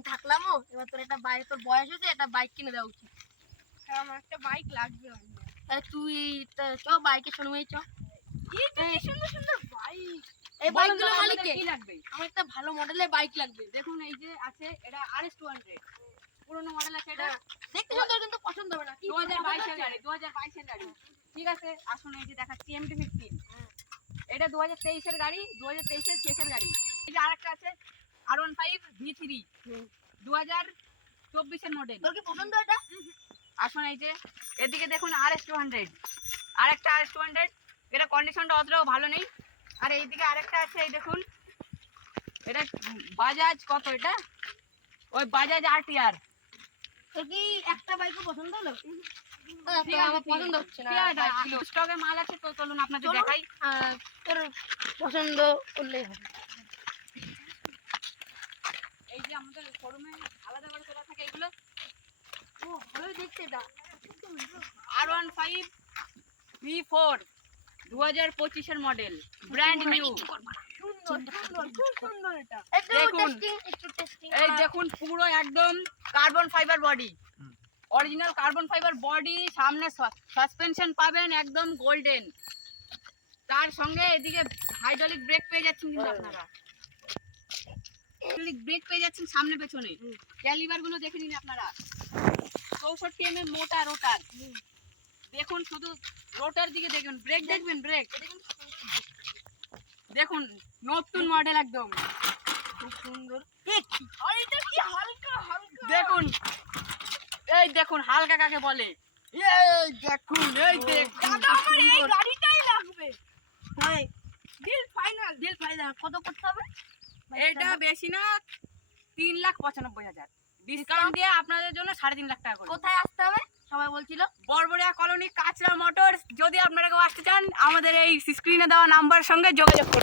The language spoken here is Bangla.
এতদিন থাকলামও, এবার তোর একটা বাইক, তোর বয়স হয়েছে, একটা বাইক কিনে দেওয়া উচিত। হ্যাঁ, আমার একটা বাইক লাগবে। তাহলে তুই চ বাইকের শোরুমে চ। সুন্দর সুন্দর বাইক। এই বাইকগুলো মালিক কে? কি লাগবে? আমার একটা ভালো মডেলের বাইক লাগবে। দেখুন এই যে আছে, এটা RS 200 পুরনো মডেল আছে। এটা দেখতে সুন্দর কিন্তু পছন্দ হবে না। 2022 এর গাড়ি, 2022 এর গাড়ি। ঠিক আছে, আসুন এই যে দেখাচ্ছি MT-15। এটা 2023 এর গাড়ি, 2023 এর শেষের গাড়ি। এই যে আরেকটা আছে R15 V3 2024 এর মডেল। তোর কি পছন্দ এটা? আসুন এই যে এদিকে দেখুন RS 200, আরেকটা RS 200। এটা কন্ডিশনটা অতটাও ভালো নেই। আর এইদিকে আরেকটা আছে, এই দেখুন এটা বাজাজ, কত এটা, ওই বাজাজ RTR। তোর কি একটা বাইকও পছন্দ হলো? ঠিক আছে, আমার পছন্দ হচ্ছে না। স্টকে মাল আছে তো, চলুন আপনাদের চলুন, দেখাই। তোর পছন্দ করলেই হবে। এই যে আমাদের শোরুমে আলাদা করে তোলা থাকে এগুলো। ও ভালোই দেখতে এটা। R15 V4 2025 এর মডেল, ব্র্যান্ড নিউ। সুন্দর সুন্দর, খুব সুন্দর এটা। দেখুন, একটু টেস্টিং। এই দেখুন পুরো একদম carbon fibre body, original carbon fibre body. সামনে সাসপেনশন পাবেন একদম গোল্ডেন, তার সঙ্গে এদিকে হাইড্রোলিক ব্রেক পেয়ে যাচ্ছেন কিন্তু আপনারা। হাইড্রোলিক ব্রেক পেয়ে যাচ্ছেন সামনে পেছনে। ক্যালিবার গুলো দেখে নিন আপনারা, 64 mm মোটা রোটার। দেখুন শুধু রোটার দিকে দেখুন, ব্রেক দেখবেন, ব্রেক দেখুন, নতুন মডেল একদম, খুব সুন্দর। আর এটা কি হালকা হালকা দেখুন। এই দেখুন হালকা কাকে বলে, এই দেখুন, এই দেখুন দাদা, আমার এই গাড়িটাই লাগবে। হ্যাঁ, ডিল ফাইনাল, ডিল ফাইনাল। কত করতে হবে? এটা বেশি না, 3,95,000 ডিসকাউন্ট দিয়ে আপনাদের জন্য 3.5 লাখ টাকা করে। কোথায় আসতে হবে সবাই বলছিল? Barabaria colony, Kachra motors. যদি আপনারা কেউ আসতে চান, আমাদের এই স্ক্রিনে দেওয়া নাম্বারের সঙ্গে যোগাযোগ করুন।